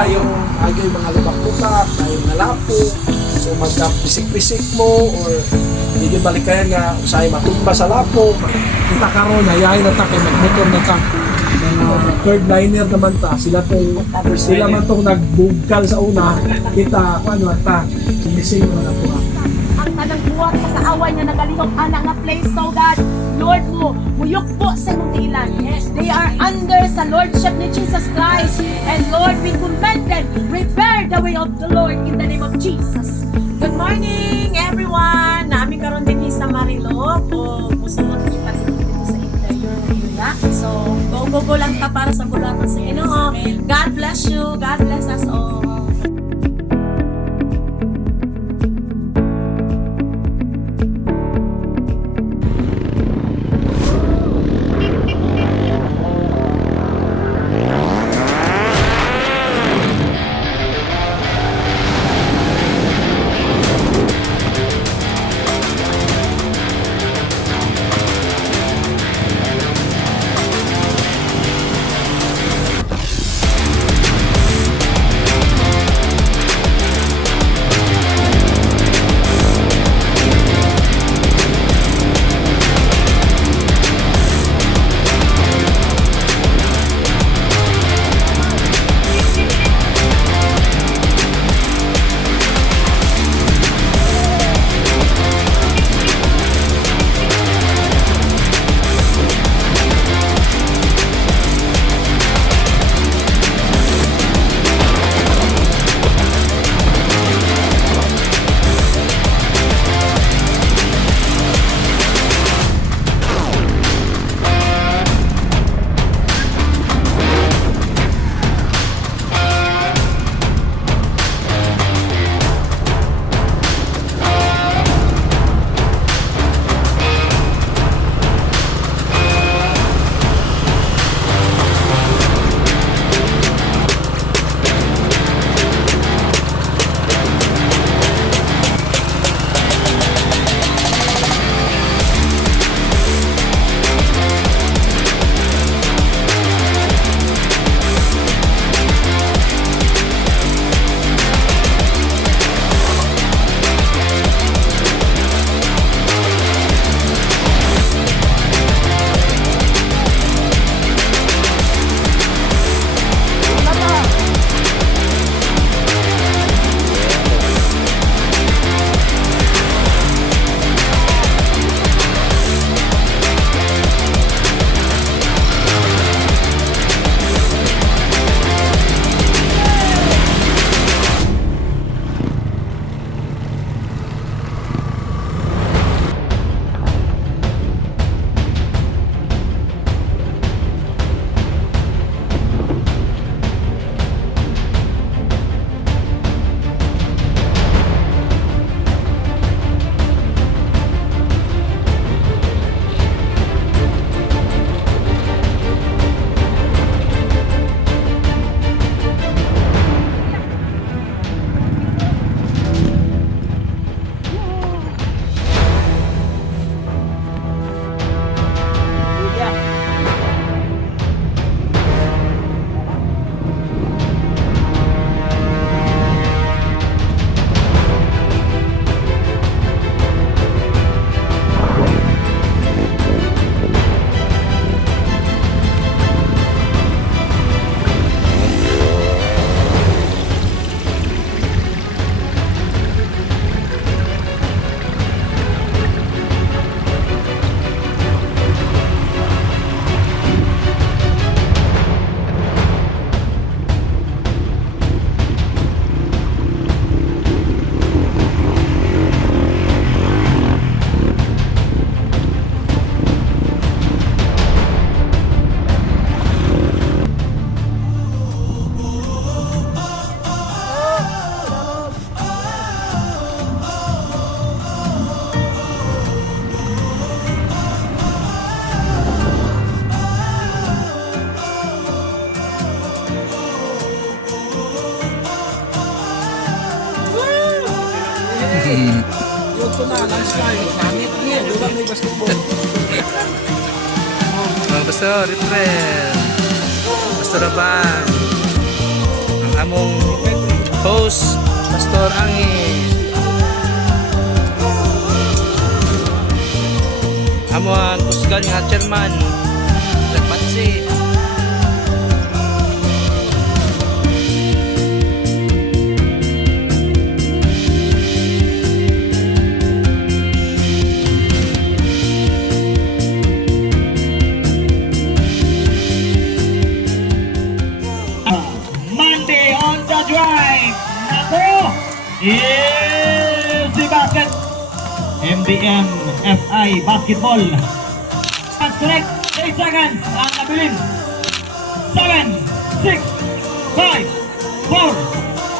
kayong agay mga lubak-lubak, kayong nalapo, so magka-pisik-pisik mo or hindi yung balik kaya nga usay matumba sa lapo. Kita karon hayain na ta kay magmotor na ta. Mga third liner naman ta, sila tong sila man tong nagbugkal sa una, kita ano ta, sinising mo na ah. ang tanang buwak sa kaaway nga nagalihok ana nga place so God Lord mo po sa imong tiilan they are under sa lordship ni Jesus Christ and Lord we commend them prepare the way of the Lord in the name of Jesus Good morning, everyone! Nami karon din sa Marilog o musulot kita dito sa interior area. So, go, go, go lang ta para sa bulatan sa Ginoo. God bless you. God bless us all. Namit niya, doon lang may basketball. Mga pastor, refresh. Pastor Aban. Ang among host Pastor Angel amo ang nga chairman Nagpatsi Is the basket. MBM FI Basketball. At correct. 8 seconds ang nabilin. 7, 6, 5, 4,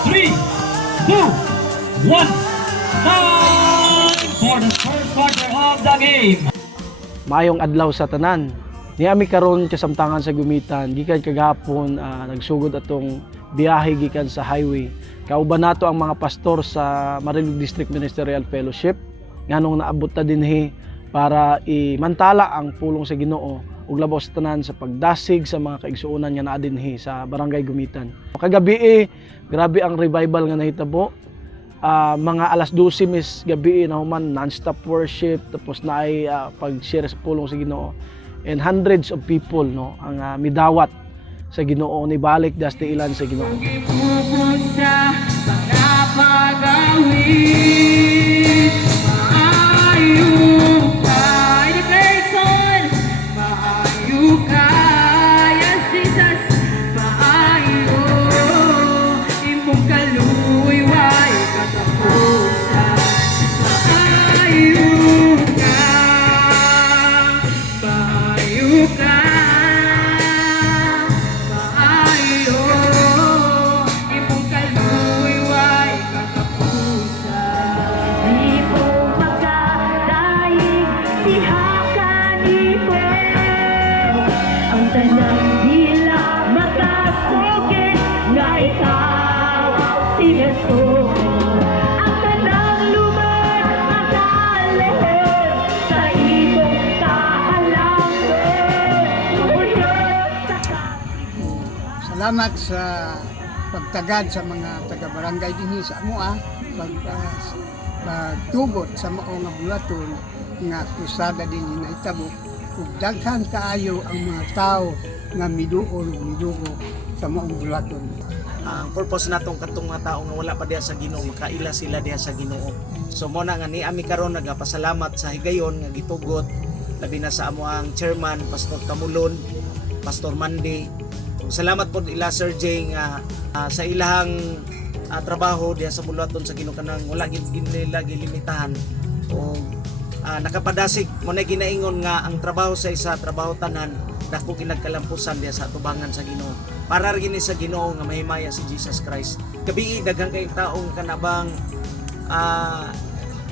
3, 2, 1. Time for the first quarter of the game. Maayong adlaw sa tanan. Niami karon kasamtangan sa gumitan gikan kagahapon ah, nagsugod atong biyahe gikan sa highway. Kauban nato ang mga pastor sa Marilog District Ministerial Fellowship nganong naabot ta dinhi para imantala ang pulong sa Ginoo ug labaw sa tanan sa pagdasig sa mga kaigsuonan nga naa dinhi sa Barangay Gumitan. Kagabi eh, grabe ang revival nga nahitabo. Ah, mga alas 12 mis gabi na human non-stop worship tapos na ay ah, pag-share sa pulong sa Ginoo. And hundreds of people no ang ah, midawat sa Ginoo ni balik dasti ilan sa Ginoo you. Salamat sa pagtagad sa mga taga-barangay dinhi sa amoa pag ah, pagtugot sa mao nga bulaton nga kusada dinhi na itabo. Ug daghan kaayo ang mga tao nga miduol ug midugo sa maong bulaton. ang purpose natong katong mga tao nga wala pa diha sa Ginoo makaila sila diha sa Ginoo. So mo na nga ni ami karon nagapasalamat sa higayon nga gitugot. Labi na sa amo ang chairman Pastor Tamulon Pastor Mandy salamat po ila Sir J nga ah, sa ilahang ah, trabaho diha sa bulaton sa Ginoo kanang wala gid nila gilimitahan o ah, nakapadasig mo na ginaingon nga ang trabaho sa isa trabaho tanan dako kinagkalampusan diha sa atubangan sa Ginoo. Para rin sa Ginoo nga mahimaya si Jesus Christ. Gabi daghang kay taong kanabang ah,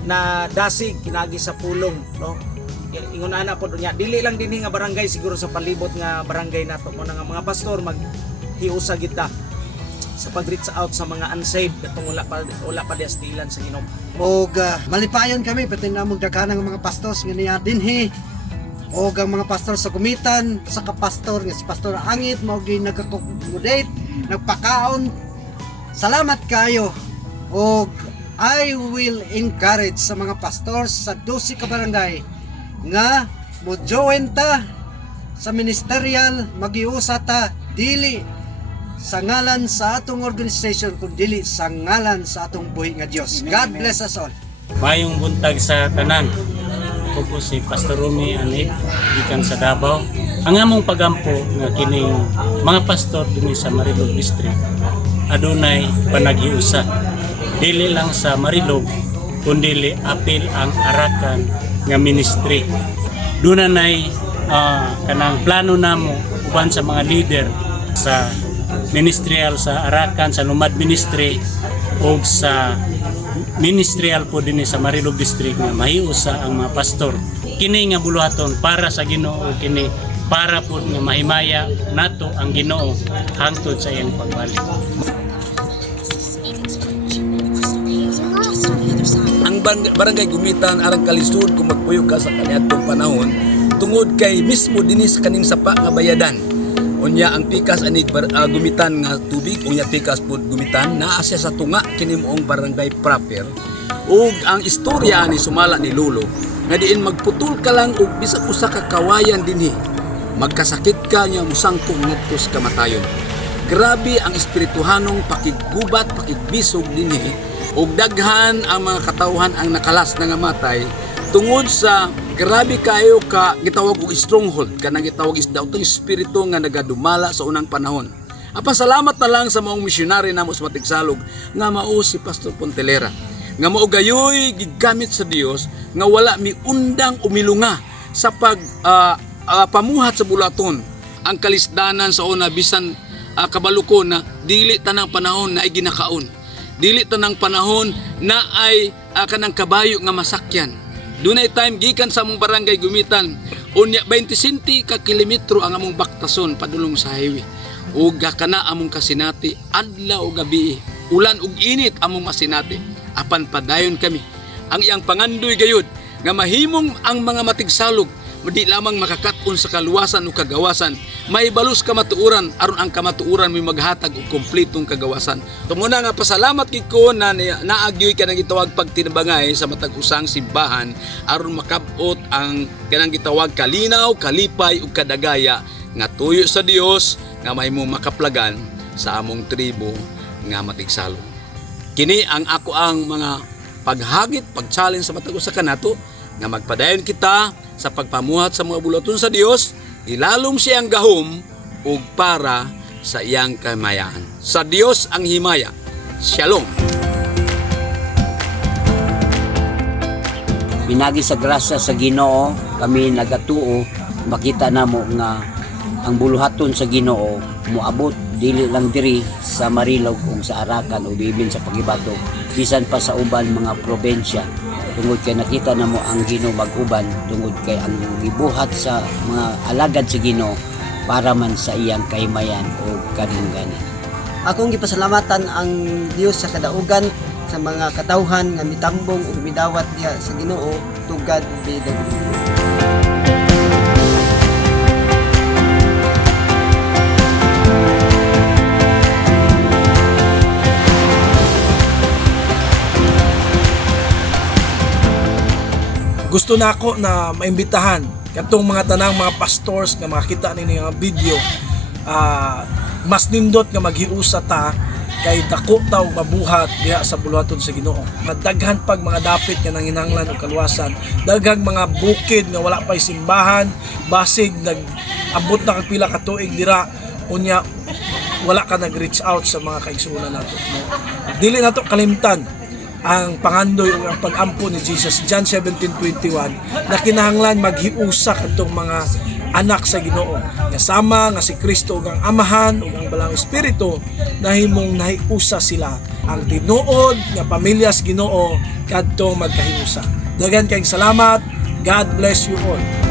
na dasig kinagi sa pulong no ingon ana po niya. Dili lang dinhi nga barangay siguro sa palibot nga barangay nato mo nga mga pastor mag hiusa kita sa pag-reach out sa mga unsaved. Katong wala pa wala pa dias tilan sa Ginoo. Og ah, malipayon kami pati na mong daghanang mga pastos nga niya dinhi og ang mga pastor sa kumitan sa kapastor nga si pastor Angit mao gi nagka-accommodate nagpakaon. Salamat kayo. Og I will encourage sa mga pastors sa 12 ka barangay nga mo join ta sa ministerial magiusa ta dili sa ngalan sa atong organization kung dili sa ngalan sa atong buhi nga Dios. God bless us all. Mayong buntag sa tanan. Ako po si Pastor Rumi Anip, gikan sa Davao. Ang among pagampo nga kining mga pastor dinhi sa Marilog District adunay panaghiusa. Dili lang sa Marilog kundi apil ang arakan nga ministry. Dunay ah, kanang plano namo uban sa mga leader sa ministerial sa Arakan sa Lumad Ministry o sa ministerial po din sa Marilog District nga mahiusa ang mga pastor. Kini nga buluhaton para sa Ginoo kini para po nga mahimaya nato ang Ginoo hangtod sa iyang pagbalik. Barangay gumitan arang kalisod kung magpuyog ka sa kaniadtong panahon tungod kay mismo dinis kaning sapa nga bayadan Unya ang pikas ani ah, gumitan nga tubig, unya pikas pud gumitan naa siya sa tunga kini moong barangay proper. Ug ang istorya ni sumala ni Lolo nga diin magputol ka lang og bisag usa ka kawayan dinhi. Magkasakit ka nya musangkong ngadto sa kamatayon. Grabe ang espirituhanong pakigubat, pakigbisog dinhi ug daghan ang mga katawhan ang nakalas na nga matay tungod sa grabe kayo ka gitawag og stronghold. Kanang gitawag is daw tong espiritu nga nagadumala sa unang panahon. Apa salamat na lang sa maong misyonary namo sa Matigsalog nga mao si Pastor Pontelera. Nga mao gayoy gigamit sa Dios nga wala mi undang umilunga sa pag ah, ah, pamuhat sa bulaton. Ang kalisdanan sa una bisan ah, kabaluko na dili tanang panahon na ay dili tanang panahon na ay ah, kanang kabayo nga masakyan. Dunay time gikan sa among barangay gumitan unya 20 senti ka kilometro ang among baktason padulong sa highway. Ug kana among kasinati adlaw ug gabi ulan ug init among masinati. Apan padayon kami. Ang iyang pangandoy gayud nga mahimong ang mga matigsalog di lamang makakatun sa kaluwasan o kagawasan. May balus kamatuuran aron ang kamatuuran may maghatag og kompletong kagawasan. Tumuna nga pasalamat gid ko na naagyoy ka nang gitawag pagtinabangay sa matag usang simbahan aron makabot ang kanang gitawag kalinaw kalipay ug kadagaya. Nga tuyo sa Dios nga may mo makaplagan sa among tribo nga matigsalog Kini ang ako ang mga paghagit, pag-challenge sa matag usa kanato nga magpadayon kita sa pagpamuhat sa mga bulaton sa Dios, ilalom siyang gahom ug para sa iyang kamayaan. Sa Dios ang himaya. Shalom. Pinagi sa grasya sa Ginoo, kami nagatuo, makita namo nga ang buluhaton sa Ginoo moabot dili lang diri sa Marilog kung sa Arakan o bibin sa Pagibato bisan pa sa uban mga probensya tungod kay nakita namo ang Ginoo mag-uban tungod kay ang gibuhat sa mga alagad sa Ginoo para man sa iyang kaymayan o kadungganan. Akong gipasalamatan ang Dios sa kadaugan sa mga katawhan nga mitambong ug midawat diha sa Ginoo to God gusto na ako na maimbitahan katong mga tanang mga pastors nga makita ninyo nga video ah, mas nindot nga maghiusa ta kay dako taw mabuhat diha sa buluhaton sa Ginoo. Madaghan pag mga dapit nga nanginahanglan og kalwasan, daghang mga bukid nga wala pay simbahan, basig nag abot na kag pila ka tuig dira unya wala ka nag-reach out sa mga kaigsunan nato. Dili nato kalimtan ang pangandoy o ang pag-ampo ni Jesus John 17:21 na kinahanglan maghiusa kadtong mga anak sa Ginoo kasama nga si Kristo ug ang Amahan ug ang Balang Espiritu nahimong nahiusa sila. Ang tinuod nga pamilya sa Ginoo kadtong magkahiusa. Daghan kayong salamat. God bless you all